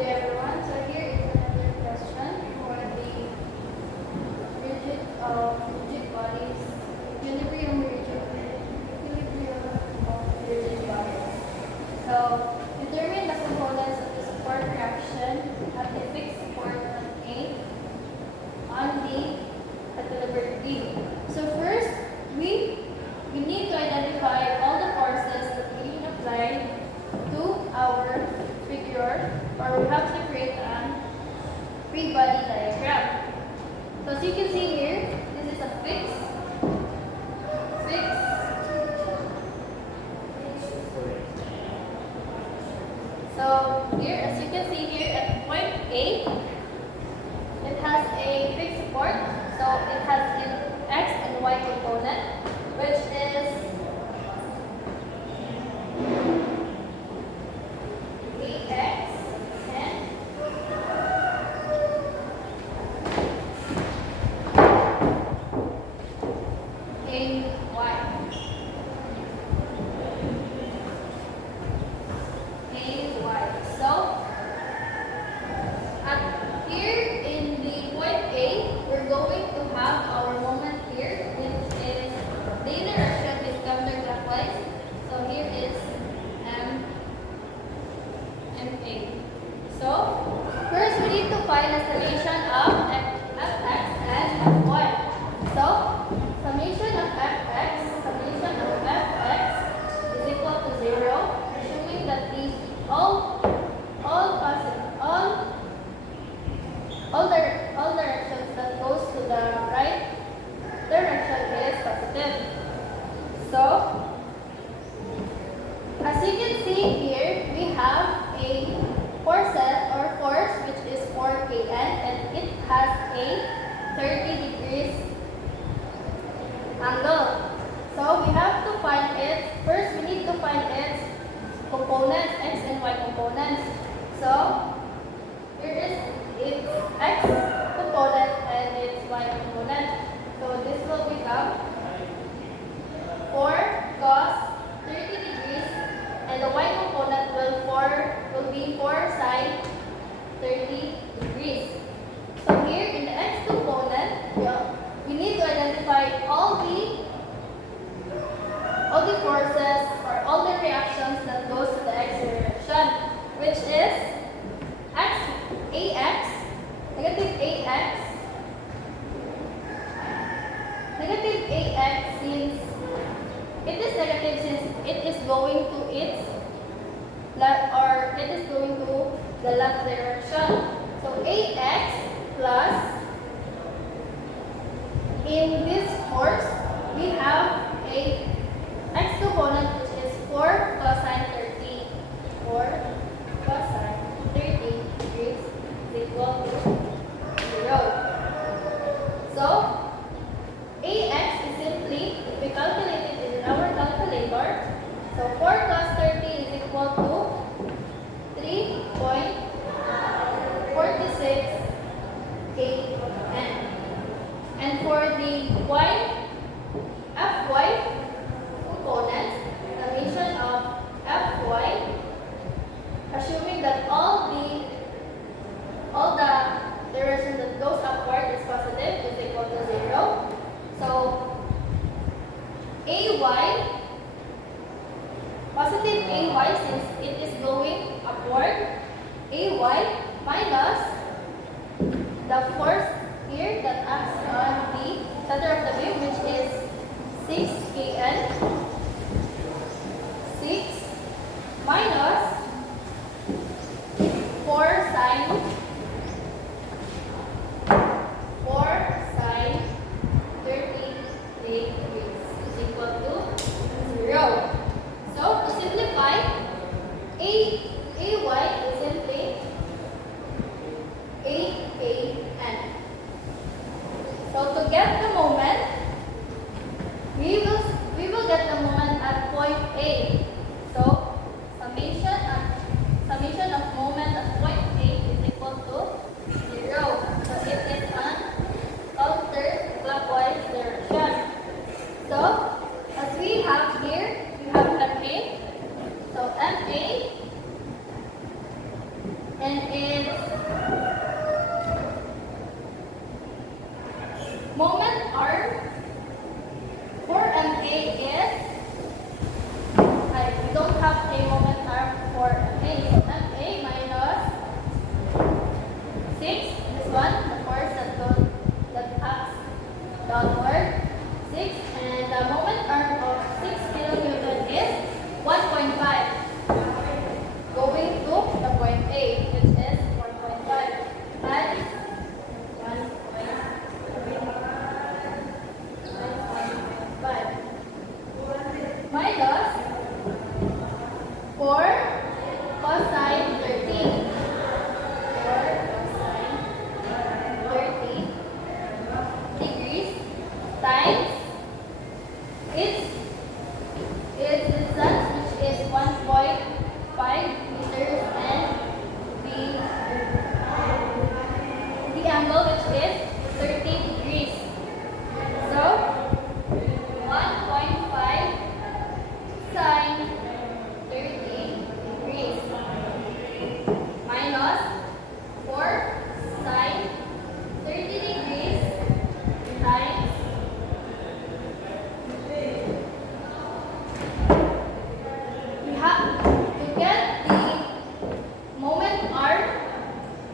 day, everyone. So here is another question for the rigid bodies, equilibrium of rigid bodies. So determine the components of the support reaction at the fixed support on A on D at delivered D. So first, we need to identify all the forces that we apply to our figure, or we have to create a free body diagram. So as you can see here, this is a fixed. So here, as you can see here at point A, it has a fixed support. So it has an X and Y component, which is AX and AY. So at here in the point A, we're going to have our moment here, which is the direction is counterclockwise. So here is MA. So first we need to find a summation of Fx and Fy. So summation of Fx is equal to 0, assuming that the all directions that goes to the right direction is positive. So as you can see here, we have a force which is 4 kN, and it has a 30 degrees angle. So we have to find it. First, we need to find its components, X and Y components. So here is its X component and its Y component. So this will become 4 cos 30 degrees, and the Y component will be 4 sine 30 degrees. So here in the X component, we need to identify all the forces or all the reactions that goes to the X direction, which is AX, negative AX since it is negative since it is going to its left, or it is going to the left direction. So AX plus, in this force, we have a X component which is 4 cosine 30. 4 cosine 30 degrees is equal to 0. So AX is simply, if we calculate it in our calculator, so 4 cos 30 is equal to 3.46 kN. And for the Fy component, summation of Fy, assuming that all the direction that goes upward is positive, is equal to 0. So AY, positive AY since it is going upward, AY minus the force here that acts on the center of the beam, which is 6 kN. 6 minus 4 sine 38 degrees is equal to 0. So to simplify, AY is simply 8 kN. So to get the moment, we will get the moment at point A. So summation of and its moment arm for MA is, we don't have a moment arm for MA, so MA minus 6, this one, the force that acts downward, 6, and the moment arm of 6 kilonewton is 1.5, going to the point A, which is 1.5, times 1.5 minus 4 cosine 30. 4 cosine 30 degrees times its distance, which is 1.5 meters, and the angle, which is 30 degrees. So 1.5 sine 30 degrees minus 4 sine 30 degrees times we have to get the moment arm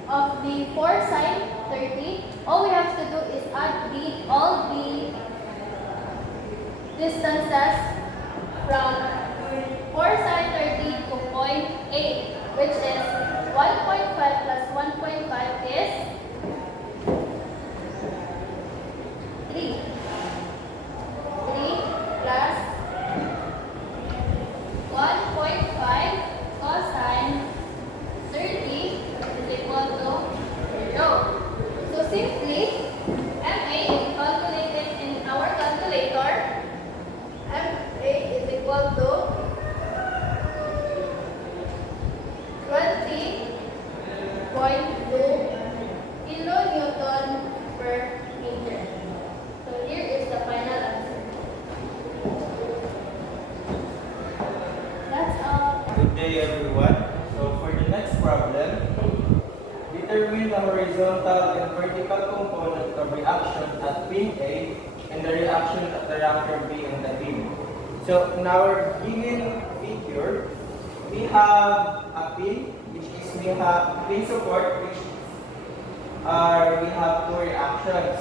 of the 4 sine 30. All we have to do is add all the distances from 4 sine 30 to point A, which is 1.5 plus 1.5 is 3. 3 plus 1.5 cosine 30 is equal to 0. So simply, MA is calculated in our calculator. MA is equal to 20.2 kilonewton per meter. So here is the final answer. That's all. Good day, everyone. So for the next problem, determine the horizontal and vertical component of reaction at pin A and the reaction at the reactor B on the pin. So in our given figure, we have a pin, which is we have pin support, which we have two reactions.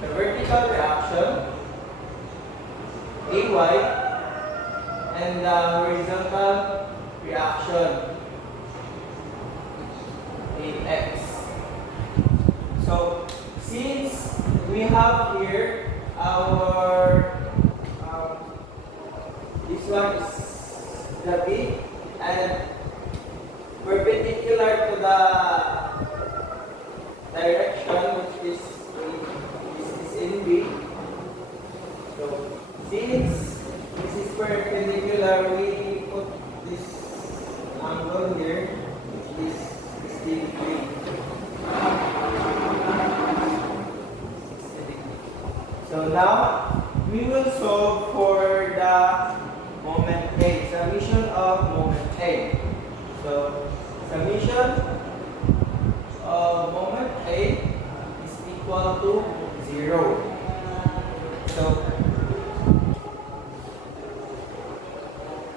The vertical reaction, AY, and the horizontal reaction, AX. So since we have here our this one is the B, and perpendicular to the direction, which is in B. So since this is perpendicular, we put this angle here, which is 60 degree. So now we will solve for the moment A, summation of moment A. So summation of moment A is equal to 0. So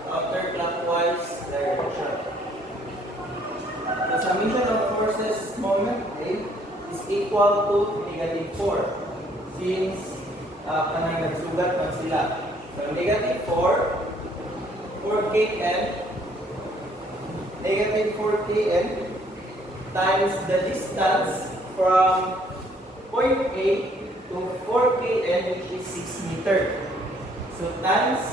counterclockwise direction. The summation of forces moment A is equal to -4, since kanang nagsugat man sila. So -4 kN, -4 kN times the distance from point A to 4 kN, which is 6 meter. So times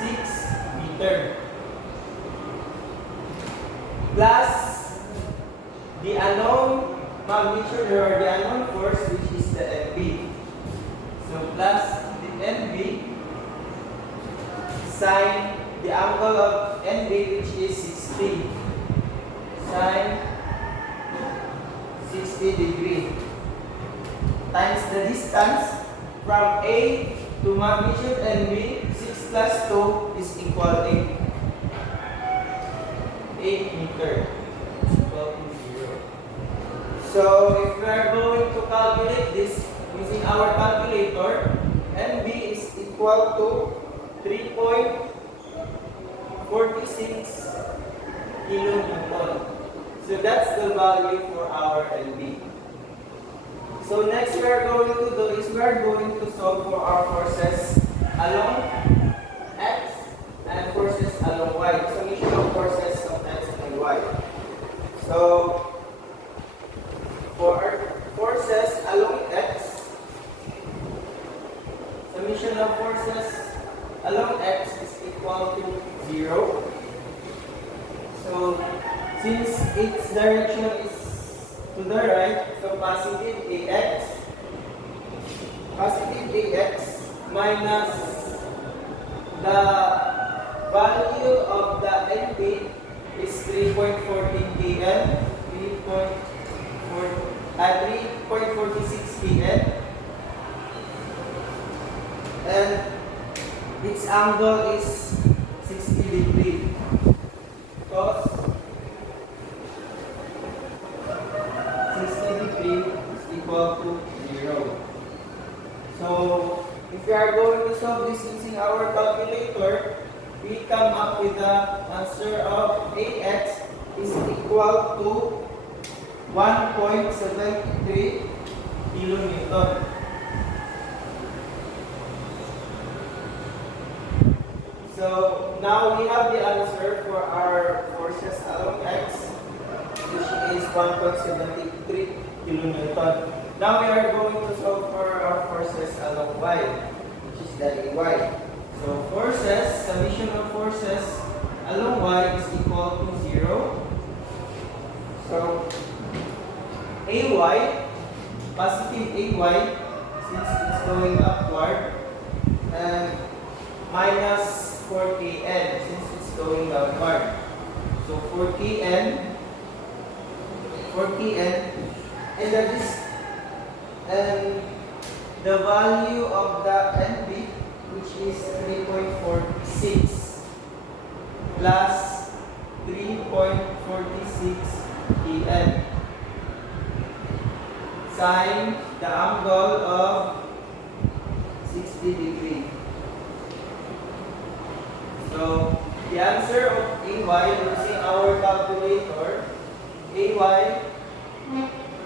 6 meter plus the unknown magnitude or the unknown force, which is the NB. So plus the NB sine the angle of NB, which is 60, sine 60 degree, times the distance from A to magnitude NB, 6 plus 2 is equal 8 meter. equal to 0. So if we are going to calculate this using our calculator, NB is equal to 3.46 kilonewton. So that's the value for our NB. So next we are going to do is we are going to solve for our forces along X and forces along Y. Summation of forces of X and Y. So for our forces along X, summation of forces along X is equal to 0. So since its direction is to the right, so positive AX minus the value of the NB is 3.14 kN, 3.46 kN, and its angle is 60 degrees. Cos 60 degrees is equal to 0. So if we are going to solve this using our calculator, we come up with the answer of AX is equal to 1.73 kilonewton. So now we have the answer for our forces along X, which is 1.73 kilonewton. Now we are going to solve for our forces along Y, which is the AY. So forces, summation of forces along Y is equal to 0. So AY, positive AY, since it's going upward, and minus 4kN, since it's going downward. So 4kN, and that is, and the value of the NB, which is 3.46 plus 3.46 kN, sine the angle of 60 degrees. So the answer of AY using our calculator, AY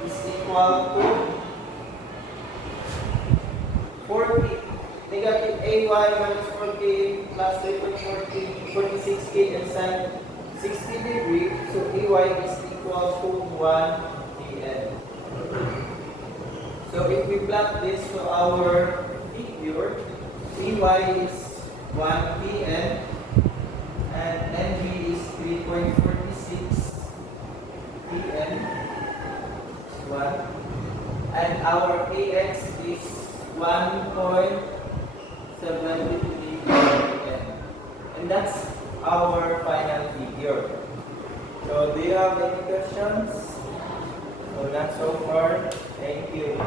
is equal to 40, negative AY minus 40 plus 3.46k and sine 60 degrees. So AY is equal to 1 kN. So if we plot this to our figure, AY is 1 kN and NB is 3.46 kN, 1, and our AX is 1.73 kN, and that's our final figure. So do you have any questions? So not so far. Thank you.